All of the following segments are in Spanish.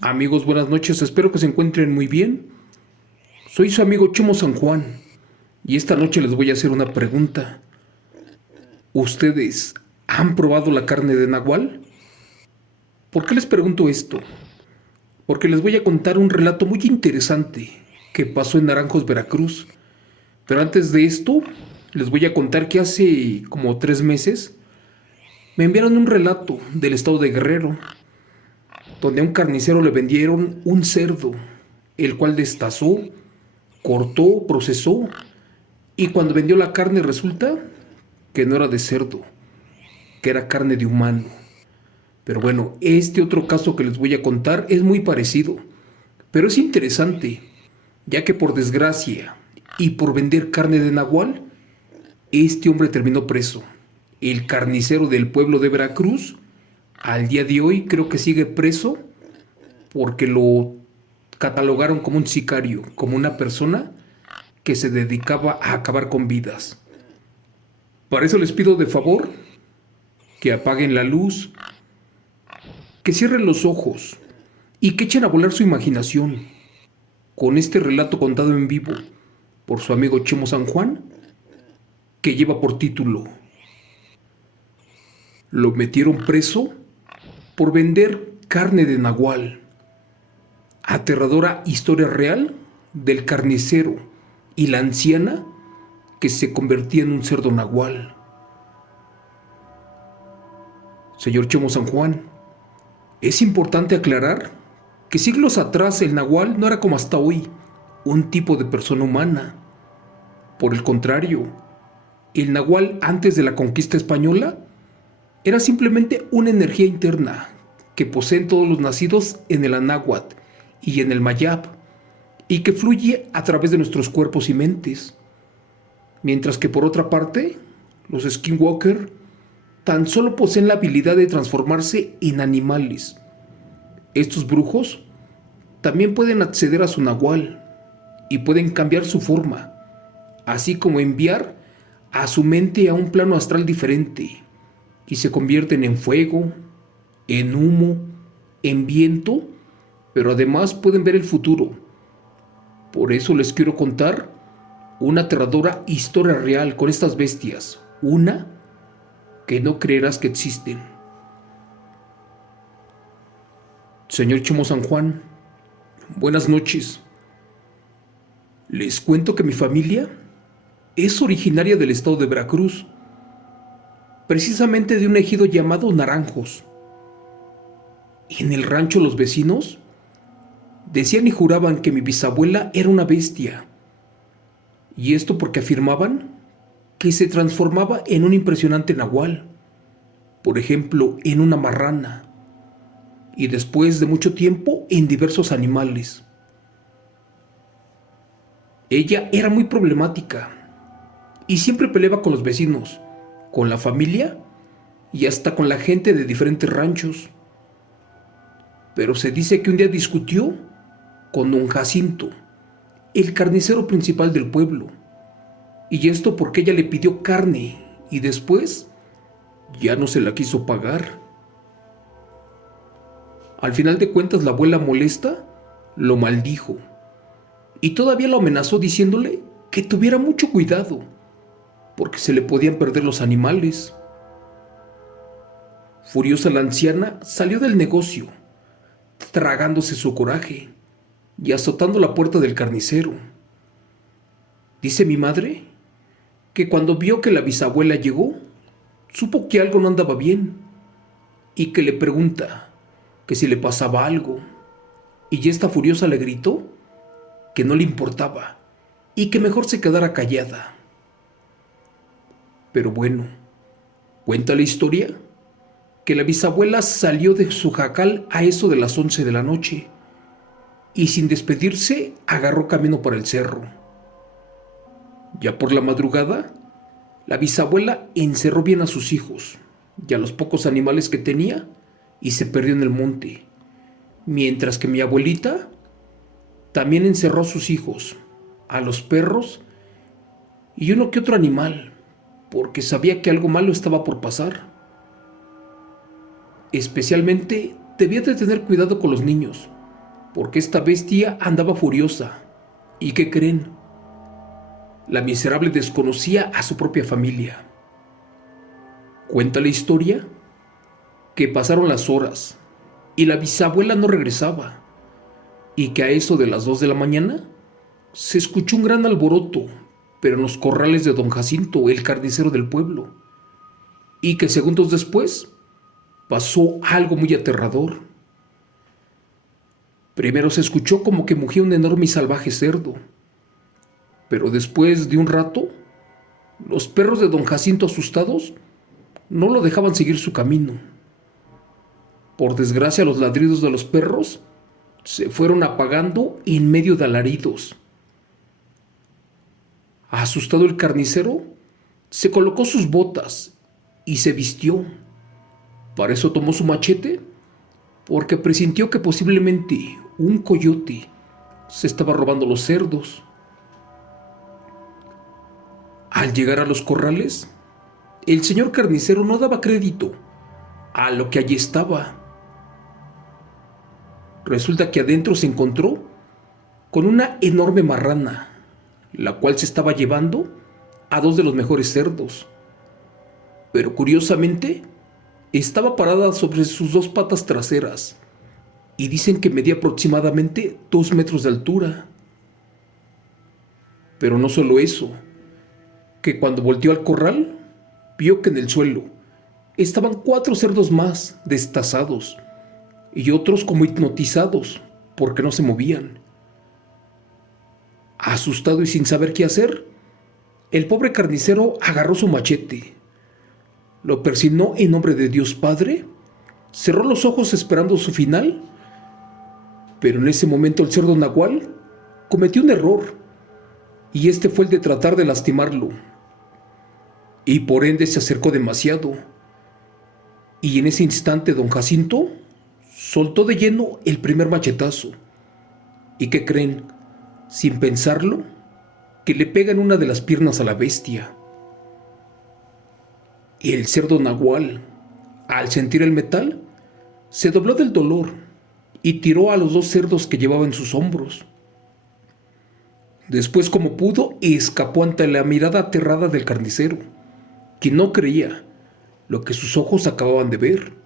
Amigos, buenas noches, espero que se encuentren muy bien. Soy su amigo Chemo San Juan y esta noche les voy a hacer una pregunta. ¿Ustedes han probado la carne de nahual? ¿Por qué les pregunto esto? Porque les voy a contar un relato muy interesante que pasó en Naranjos, Veracruz. Pero antes de esto, les voy a contar que hace como 3 meses me enviaron un relato del estado de Guerrero, donde a un carnicero le vendieron un cerdo, el cual destazó, cortó, procesó y cuando vendió la carne resulta que no era de cerdo, que era carne de humano. Pero bueno, este otro caso que les voy a contar es muy parecido, pero es interesante, ya que por desgracia y por vender carne de nahual, este hombre terminó preso. El carnicero del pueblo de Veracruz, al día de hoy creo que sigue preso porque lo catalogaron como un sicario, como una persona que se dedicaba a acabar con vidas. Para eso les pido de favor que apaguen la luz, que cierren los ojos y que echen a volar su imaginación con este relato contado en vivo por su amigo Chemo San Juan, que lleva por título Lo metieron preso por vender carne de nahual. Aterradora historia real del carnicero y la anciana que se convertía en un cerdo nahual. Señor Chemo San Juan, es importante aclarar que siglos atrás el nahual no era como hasta hoy, un tipo de persona humana. Por el contrario, el nahual antes de la conquista española era simplemente una energía interna que poseen todos los nacidos en el anáhuac y en el mayab y que fluye a través de nuestros cuerpos y mentes. Mientras que por otra parte, los skinwalker tan solo poseen la habilidad de transformarse en animales. Estos brujos también pueden acceder a su nahual y pueden cambiar su forma, así como enviar a su mente a un plano astral diferente y se convierten en fuego, en humo, en viento, pero además pueden ver el futuro. Por eso les quiero contar una aterradora historia real con estas bestias, una que no creerás que existen. Señor Chemo San Juan, buenas noches. Les cuento que mi familia es originaria del estado de Veracruz, precisamente de un ejido llamado Naranjos. En el rancho los vecinos decían y juraban que mi bisabuela era una bestia, y esto porque afirmaban que se transformaba en un impresionante nahual, por ejemplo, en una marrana, y después de mucho tiempo en diversos animales. Ella era muy problemática y siempre peleaba con los vecinos, con la familia y hasta con la gente de diferentes ranchos. Pero se dice que un día discutió con don Jacinto, el carnicero principal del pueblo, y esto porque ella le pidió carne y después ya no se la quiso pagar. Al final de cuentas la abuela molesta lo maldijo y todavía lo amenazó diciéndole que tuviera mucho cuidado porque se le podían perder los animales. Furiosa la anciana salió del negocio, tragándose su coraje y azotando la puerta del carnicero. Dice mi madre que cuando vio que la bisabuela llegó, supo que algo no andaba bien y que le pregunta que si le pasaba algo. Y esta furiosa le gritó que no le importaba y que mejor se quedara callada. Pero bueno, cuenta la historia que la bisabuela salió de su jacal a eso de las 11 de la noche y sin despedirse agarró camino para el cerro. Ya por la madrugada, la bisabuela encerró bien a sus hijos y a los pocos animales que tenía y se perdió en el monte, mientras que mi abuelita también encerró a sus hijos, a los perros y uno que otro animal, porque sabía que algo malo estaba por pasar. Especialmente debía de tener cuidado con los niños, porque esta bestia andaba furiosa. ¿Y qué creen? La miserable desconocía a su propia familia. Cuenta la historia que pasaron las horas y la bisabuela no regresaba, y que a eso de las 2 de la mañana se escuchó un gran alboroto, pero en los corrales de don Jacinto, el carnicero del pueblo, y que segundos después pasó algo muy aterrador. Primero se escuchó como que mugía un enorme y salvaje cerdo, pero después de un rato, los perros de don Jacinto, asustados, no lo dejaban seguir su camino. Por desgracia, los ladridos de los perros se fueron apagando en medio de alaridos. Asustado, el carnicero se colocó sus botas y se vistió. Para eso tomó su machete, porque presintió que posiblemente un coyote se estaba robando los cerdos. Al llegar a los corrales, el señor carnicero no daba crédito a lo que allí estaba. Resulta que adentro se encontró con una enorme marrana, la cual se estaba llevando a 2 de los mejores cerdos. Pero curiosamente, estaba parada sobre sus 2 patas traseras, y dicen que medía aproximadamente 2 metros de altura. Pero no solo eso, que cuando volteó al corral, vio que en el suelo estaban 4 cerdos más destazados, y otros como hipnotizados, porque no se movían. Asustado y sin saber qué hacer, el pobre carnicero agarró su machete, lo persignó en nombre de Dios Padre, cerró los ojos esperando su final, pero en ese momento el cerdo nagual cometió un error, y este fue el de tratar de lastimarlo, y por ende se acercó demasiado, y en ese instante don Jacinto soltó de lleno el primer machetazo. ¿Y qué creen? Sin pensarlo, que le pega en una de las piernas a la bestia. Y el cerdo nagual, al sentir el metal, se dobló del dolor y tiró a los 2 cerdos que llevaba en sus hombros. Después, como pudo, escapó ante la mirada aterrada del carnicero, quien no creía lo que sus ojos acababan de ver.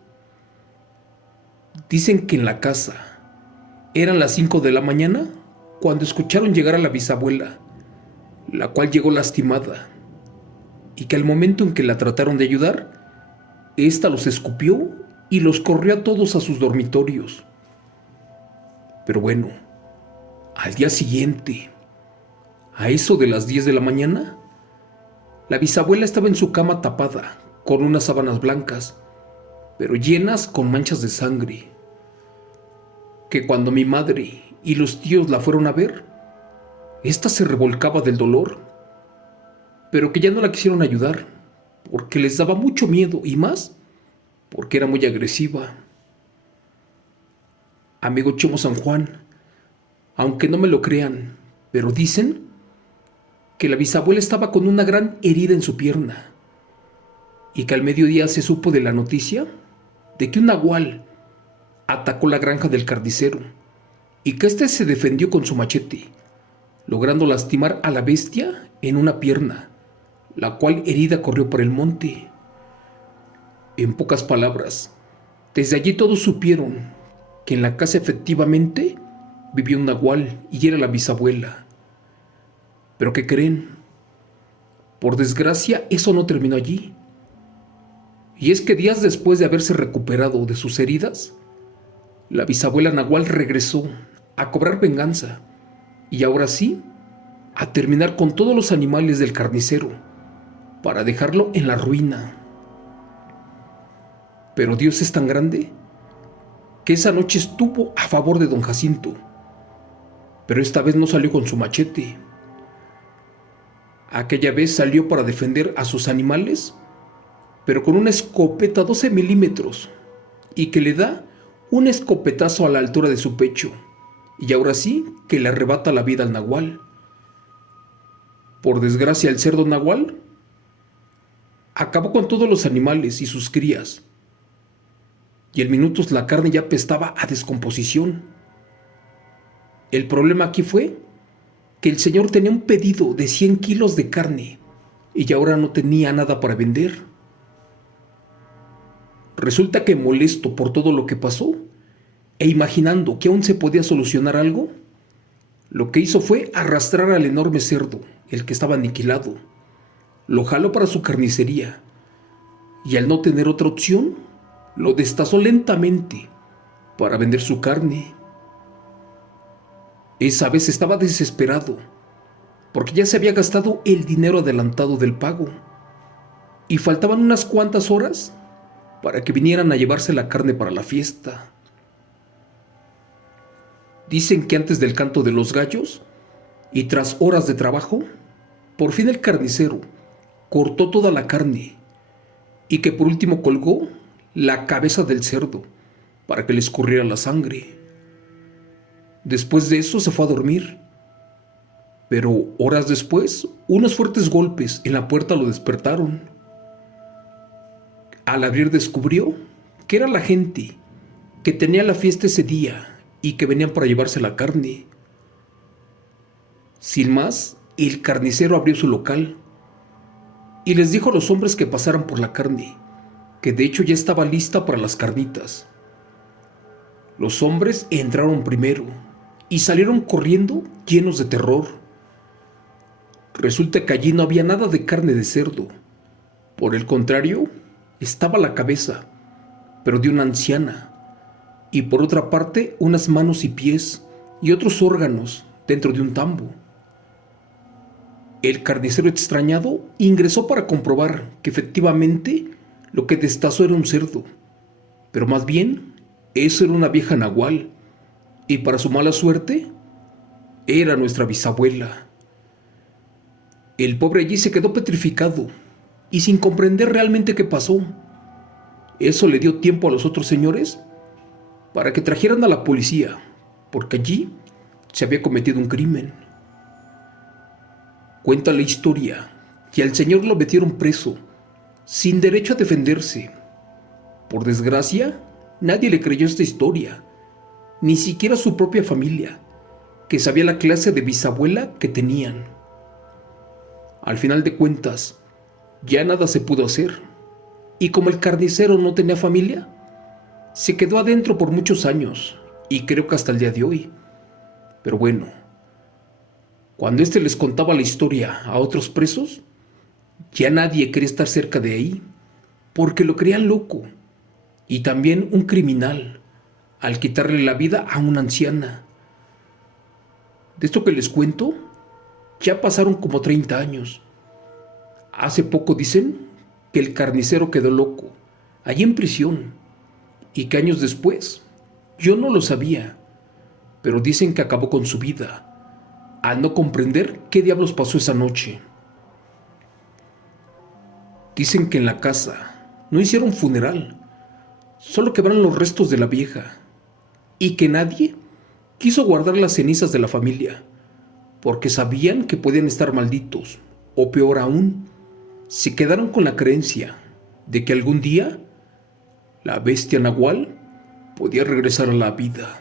Dicen que en la casa eran las 5 de la mañana cuando escucharon llegar a la bisabuela, la cual llegó lastimada, y que al momento en que la trataron de ayudar, ésta los escupió y los corrió a todos a sus dormitorios. Pero bueno, al día siguiente, a eso de las 10 de la mañana, la bisabuela estaba en su cama tapada con unas sábanas blancas, pero llenas con manchas de sangre, que cuando mi madre y los tíos la fueron a ver, ésta se revolcaba del dolor, pero que ya no la quisieron ayudar, porque les daba mucho miedo, y más porque era muy agresiva. Amigo Chemo San Juan, aunque no me lo crean, pero dicen que la bisabuela estaba con una gran herida en su pierna, y que al mediodía se supo de la noticia de que un nagual atacó la granja del carnicero, y que éste se defendió con su machete, logrando lastimar a la bestia en una pierna, la cual herida corrió por el monte. En pocas palabras, desde allí todos supieron que en la casa efectivamente vivía un nagual y era la bisabuela. ¿Pero qué creen? Por desgracia, eso no terminó allí. Y es que días después de haberse recuperado de sus heridas, la bisabuela nagual regresó a cobrar venganza, y ahora sí, a terminar con todos los animales del carnicero, para dejarlo en la ruina. Pero Dios es tan grande que esa noche estuvo a favor de don Jacinto, pero esta vez no salió con su machete. Aquella vez salió para defender a sus animales, pero con una escopeta 12 milímetros, y que le da un escopetazo a la altura de su pecho, y ahora sí que le arrebata la vida al nagual. Por desgracia, el cerdo nagual acabó con todos los animales y sus crías, y en minutos la carne ya apestaba a descomposición. El problema aquí fue que el señor tenía un pedido de 100 kilos de carne y ahora no tenía nada para vender. Resulta que molesto por todo lo que pasó e imaginando que aún se podía solucionar algo, lo que hizo fue arrastrar al enorme cerdo, el que estaba aniquilado. Lo jaló para su carnicería y al no tener otra opción, lo destazó lentamente para vender su carne. Esa vez estaba desesperado porque ya se había gastado el dinero adelantado del pago y faltaban unas cuantas horas para que vinieran a llevarse la carne para la fiesta. Dicen que antes del canto de los gallos y tras horas de trabajo, por fin el carnicero cortó toda la carne y que por último colgó la cabeza del cerdo para que le escurriera la sangre. Después de eso se fue a dormir, pero horas después unos fuertes golpes en la puerta lo despertaron. Al abrir descubrió que era la gente que tenía la fiesta ese día y que venían para llevarse la carne. Sin más, el carnicero abrió su local y les dijo a los hombres que pasaran por la carne, que de hecho ya estaba lista para las carnitas. Los hombres entraron primero y salieron corriendo llenos de terror. Resulta que allí no había nada de carne de cerdo. Por el contrario, estaba la cabeza, pero de una anciana, y por otra parte unas manos y pies y otros órganos dentro de un tambo. El carnicero extrañado ingresó para comprobar que efectivamente lo que destazó era un cerdo, pero más bien eso era una vieja nahual, y para su mala suerte era nuestra bisabuela. El pobre allí se quedó petrificado y sin comprender realmente qué pasó. Eso le dio tiempo a los otros señores para que trajeran a la policía, porque allí se había cometido un crimen. Cuenta la historia que al señor lo metieron preso, sin derecho a defenderse. Por desgracia, nadie le creyó esta historia, ni siquiera su propia familia, que sabía la clase de bisabuela que tenían. Al final de cuentas, ya nada se pudo hacer, y como el carnicero no tenía familia, se quedó adentro por muchos años, y creo que hasta el día de hoy. Pero bueno, cuando éste les contaba la historia a otros presos, ya nadie quería estar cerca de ahí, porque lo creían loco, y también un criminal, al quitarle la vida a una anciana. De esto que les cuento, ya pasaron como 30 años. Hace poco dicen que el carnicero quedó loco, allí en prisión, y que años después, yo no lo sabía, pero dicen que acabó con su vida, al no comprender qué diablos pasó esa noche. Dicen que en la casa no hicieron funeral, solo quebraron los restos de la vieja, y que nadie quiso guardar las cenizas de la familia, porque sabían que podían estar malditos, o peor aún, se quedaron con la creencia de que algún día la bestia nahual podía regresar a la vida.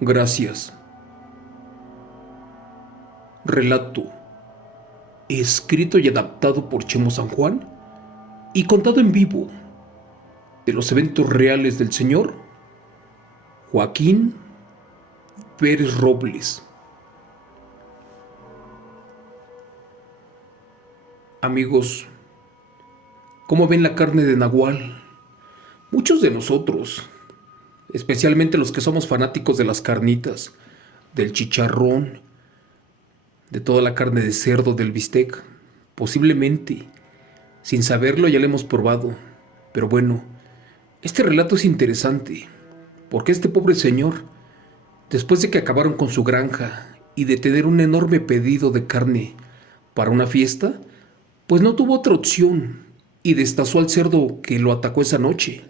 Gracias. Relato escrito y adaptado por Chemo San Juan y contado en vivo de los eventos reales del señor Joaquín Pérez Robles. Amigos, ¿cómo ven la carne de nahual? Muchos de nosotros, especialmente los que somos fanáticos de las carnitas, del chicharrón, de toda la carne de cerdo, del bistec, posiblemente, sin saberlo, ya lo hemos probado. Pero bueno, este relato es interesante, porque este pobre señor, después de que acabaron con su granja y de tener un enorme pedido de carne para una fiesta, pues no tuvo otra opción y destazó al cerdo que lo atacó esa noche,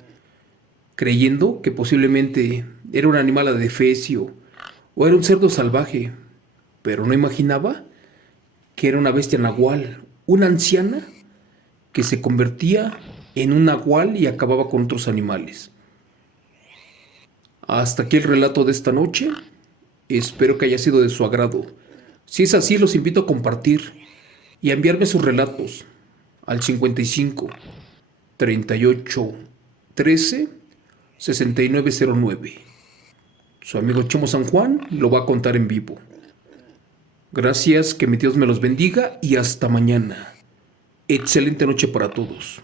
creyendo que posiblemente era un animal adefesio o era un cerdo salvaje, pero no imaginaba que era una bestia nahual, una anciana que se convertía en un nahual y acababa con otros animales. Hasta aquí el relato de esta noche. Espero que haya sido de su agrado. Si es así, los invito a compartir y a enviarme sus relatos al 55 38 13 6909. Su amigo Chomo San Juan lo va a contar en vivo. Gracias, que mi Dios me los bendiga y hasta mañana. Excelente noche para todos.